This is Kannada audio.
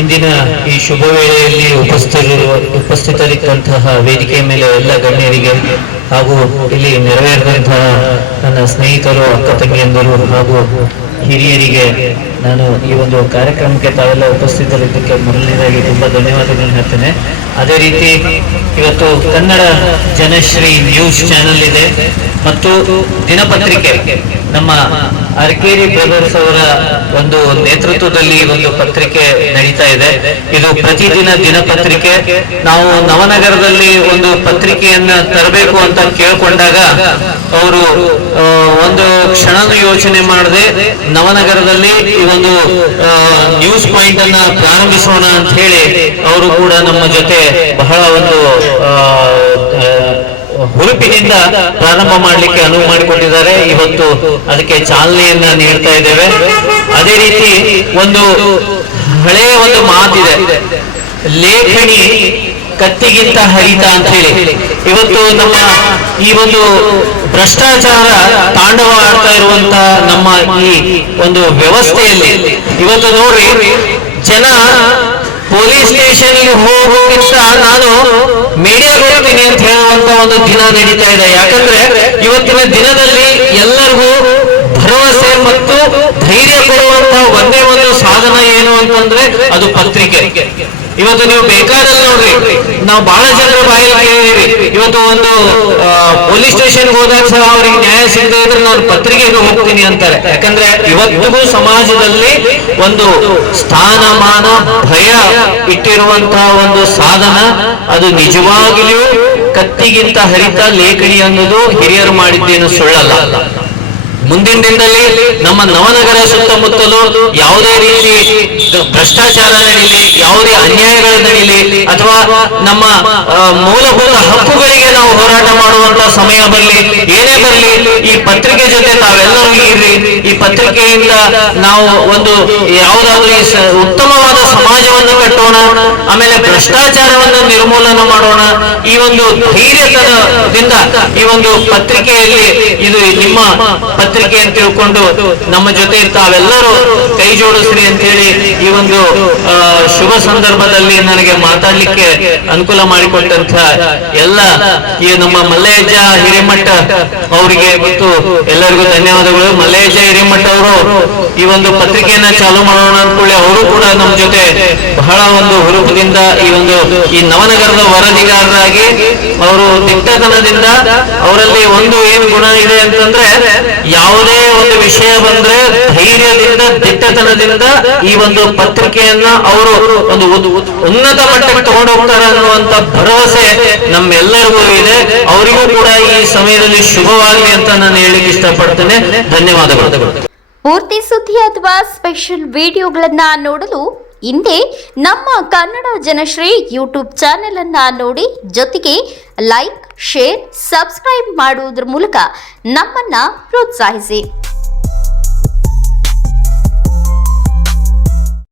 ಇಂದಿನ ಈ ಶುಭ ವೇಳೆಯಲ್ಲಿ ಉಪಸ್ಥಿತರಿದ್ದಂತಹ ವೇದಿಕೆಯ ಮೇಲೆ ಎಲ್ಲ ಗಣ್ಯರಿಗೆ ಹಾಗೂ ಇಲ್ಲಿ ನೆರವೇರಿದಂತಹ ನನ್ನ ಸ್ನೇಹಿತರು, ಅಕ್ಕ ತಂಗಿಯಂದರು ಹಾಗೂ ಹಿರಿಯರಿಗೆ ನಾನು ಈ ಒಂದು ಕಾರ್ಯಕ್ರಮಕ್ಕೆ ತಾವೆಲ್ಲ ಉಪಸ್ಥಿತರಿದ್ದಕ್ಕೆ ಮೊದಲನೇದಾಗಿ ತುಂಬಾ ಧನ್ಯವಾದಗಳನ್ನು ಹೇಳ್ತೇನೆ. ಅದೇ ರೀತಿ ಇವತ್ತು ಕನ್ನಡ ಜನಶ್ರೀ ನ್ಯೂಸ್ ಚಾನೆಲ್ ಇದೆ ಮತ್ತು ದಿನಪತ್ರಿಕೆ ನಮ್ಮ ಅರಕೇರಿ ಬ್ರದರ್ಸ್ ಅವರ ಒಂದು ನೇತೃತ್ವದಲ್ಲಿ ಒಂದು ಪತ್ರಿಕೆ ನಡೀತಾ ಇದೆ. ಇದು ಪ್ರತಿದಿನ ದಿನಪತ್ರಿಕೆ. ನಾವು ನವನಗರದಲ್ಲಿ ಒಂದು ಪತ್ರಿಕೆಯನ್ನ ತರಬೇಕು ಅಂತ ಕೇಳ್ಕೊಂಡಾಗ ಅವರು ಒಂದು ಕ್ಷಣದ ಯೋಚನೆ ಮಾಡದೆ ನವನಗರದಲ್ಲಿ ಈ ಒಂದು ನ್ಯೂಸ್ ಪಾಯಿಂಟ್ ಅನ್ನ ಪ್ರಾರಂಭಿಸೋಣ ಅಂತ ಹೇಳಿ ಅವರು ಕೂಡ ನಮ್ಮ ಜೊತೆ ಬಹಳ ಒಂದು ಹುರುಪಿನಿಂದ ಪ್ರಾರಂಭ ಮಾಡಲಿಕ್ಕೆ ಅನುವು ಮಾಡಿಕೊಟ್ಟಿದ್ದಾರೆ. ಇವತ್ತು ಅದಕ್ಕೆ ಚಾಲನೆಯನ್ನ ನೀಡ್ತಾ ಇದ್ದೇವೆ. ಅದೇ ರೀತಿ ಒಂದು ಹಳೆಯ ಒಂದು ಮಾತಿದೆ, ಲೇಖನಿ ಕತ್ತಿಗಿಂತ ಹರಿತ ಅಂತ ಹೇಳಿ. ಇವತ್ತು ನಮ್ಮ ಈ ಒಂದು ಭ್ರಷ್ಟಾಚಾರ ತಾಂಡವ ಆಡ್ತಾ ಇರುವಂತಹ ನಮ್ಮ ಈ ಒಂದು ವ್ಯವಸ್ಥೆಯಲ್ಲಿ ಇವತ್ತು ನೋಡ್ರಿ, ಜನ ಪೊಲೀಸ್ ಸ್ಟೇಷನ್ಗೆ ಹೋಗೋಕ್ಕಿಂತ ನಾನು ಮೀಡಿಯಾಗೆ ಹೋಗ್ತೀನಿ ಅಂತ ಹೇಳುವಂತ ಒಂದು ದಿನ ನಡೀತಾ ಇದೆ. ಯಾಕಂದ್ರೆ ಇವತ್ತಿನ ದಿನದಲ್ಲಿ ಎಲ್ಲರಿಗೂ ಭರವಸೆ ಮತ್ತು ಧೈರ್ಯ ಕೊಡುವಂತಹ ಒಂದೇ ಒಂದು ಸಾಧನ ಏನು ಅಂತಂದ್ರೆ ಅದು ಪತ್ರಿಕೆ. ಇವತ್ತು ನೀವು ಬೇಕಾದಲ್ಲಿ ನೋಡ್ರಿ, ನಾವು ಬಹಳ ಜನರ ಬಾಯಲ್ಲಿ ಕೇಳಿದ್ವಿ, ಇವತ್ತು ಒಂದು ಪೊಲೀಸ್ ಸ್ಟೇಷನ್ಗೆ ಹೋದಾಗ ಸಹ ಅವರಿಗೆ ನ್ಯಾಯ ಸಿಗದೆ ಇದ್ರೆ ನಾನು ಪತ್ರಿಕೆಗೆ ಹೋಗ್ತೀನಿ ಅಂತಾರೆ. ಯಾಕಂದ್ರೆ ಇವತ್ತಿಗೂ ಸಮಾಜದಲ್ಲಿ ಒಂದು ಸ್ಥಾನಮಾನ ಭಯ ಇಟ್ಟಿರುವಂತಹ ಒಂದು ಸಾಧನ ಅದು ನಿಜವಾಗಿಯೂ ಕತ್ತಿಗಿಂತ ಹರಿತ ಲೇಖನಿ ಅನ್ನೋದು ಹಿರಿಯರು ಮಾಡಿದ್ದೇನು ಸುಳ್ಳಲ್ಲ. ಮುಂದಿನ ದಿನದಲ್ಲಿ ನಮ್ಮ ನವನಗರ ಸುತ್ತಮುತ್ತಲು ಯಾವುದೇ ರೀತಿ ಭ್ರಷ್ಟಾಚಾರ ನಡೀಲಿ, ಯಾವುದೇ ಅನ್ಯಾಯಗಳು ನಡೀಲಿ, ಅಥವಾ ನಮ್ಮ ಮೂಲಭೂತ ಹಕ್ಕುಗಳಿಗೆ ನಾವು ಹೋರಾಟ ಮಾಡುವಂತ ಸಮಯ ಬರಲಿ, ಏನೇ ಬರಲಿ, ಈ ಪತ್ರಿಕೆ ಜೊತೆ ತಾವೆಲ್ಲರೂ ಇರ್ರಿ. ಈ ಪತ್ರಿಕೆಯಿಂದ ನಾವು ಒಂದು ಯಾವುದಾದ್ರೂ ಉತ್ತಮವಾದ ಸಮಾಜವನ್ನು ಕಟ್ಟೋಣ, ಆಮೇಲೆ ಭ್ರಷ್ಟಾಚಾರವನ್ನು ನಿರ್ಮೂಲನ ಮಾಡೋಣ. ಈ ಒಂದು ಧೈರ್ಯದಿಂದ ಈ ಒಂದು ಪತ್ರಿಕೆಯಲ್ಲಿ ಇದು ನಿಮ್ಮ ಪತ್ರಿಕೆ ಅಂತ ತಿಳ್ಕೊಂಡು ನಮ್ಮ ಜೊತೆ ತಾವೆಲ್ಲರೂ ಕೈ ಜೋಡಿಸ್ರಿ ಅಂತ ಹೇಳಿ ಈ ಒಂದು ಶುಭ ಸಂದರ್ಭದಲ್ಲಿ ನನಗೆ ಮಾತಾಡ್ಲಿಕ್ಕೆ ಅನುಕೂಲ ಮಾಡಿಕೊಟ್ಟಂತ ಎಲ್ಲ ಈ ನಮ್ಮ ಮಲ್ಲೇಜ ಹಿರೇಮಠ ಅವರಿಗೆ ಮತ್ತು ಎಲ್ಲರಿಗೂ ಧನ್ಯವಾದಗಳು. ಮಲ್ಲೇಜ ಹಿರೇಮಠ ಅವರು ಈ ಒಂದು ಪತ್ರಿಕೆಯನ್ನ ಚಾಲು ಮಾಡೋಣ ಅಂದ್ಕೊಳ್ಳಿ ಅವರು ಕೂಡ ನಮ್ಮ ಜೊತೆ ಬಹಳ ಒಂದು ಹುರುಪದಿಂದ ಈ ನವನಗರದ ವರದಿಗಾರರಾಗಿ ಅವರು ದಿಟ್ಟತನದಿಂದ, ಅವರಲ್ಲಿ ಒಂದು ಏನು ಗುಣ ಇದೆ ಅಂತಂದ್ರೆ ಯಾವುದೇ ಒಂದು ವಿಷಯ ಬಂದ್ರೆ ಧೈರ್ಯದಿಂದ ದಿಟ್ಟತನದಿಂದ ಈ ಒಂದು ಪತ್ರಿಕೆಯನ್ನ ಅವರು ಒಂದು ಉನ್ನತ ಮಟ್ಟಕ್ಕೆ ತಗೊಂಡು ಹೋಗ್ತಾರೆ ಅನ್ನುವಂತ ಭರವಸೆ ನಮ್ಮೆಲ್ಲರಿಗೂ ಇದೆ. ಅವರಿಗೂ ಕೂಡ ಈ ಸಮಯದಲ್ಲಿ ಶುಭವಾಗಲಿ ಅಂತ ನಾನು ಹೇಳಲಿಕ್ಕೆ ಇಷ್ಟಪಡ್ತೇನೆ. ಧನ್ಯವಾದಗಳು. ಪೂರ್ತಿ ಸುದ್ದಿ ಅಥವಾ ಸ್ಪೆಷಲ್ ವಿಡಿಯೋಗಳನ್ನ ನೋಡಲು ಹಿಂದೆ ನಮ್ಮ ಕನ್ನಡ ಜನಶ್ರೀ ಯೂಟ್ಯೂಬ್ ಚಾನೆಲ್ ಅನ್ನ ನೋಡಿ, ಜೊತೆಗೆ ಲೈಕ್, ಶೇರ್, ಸಬ್ಸ್ಕ್ರೈಬ್ ಮಾಡುವುದರ ಮೂಲಕ ನಮ್ಮನ್ನ ಪ್ರೋತ್ಸಾಹಿಸಿ.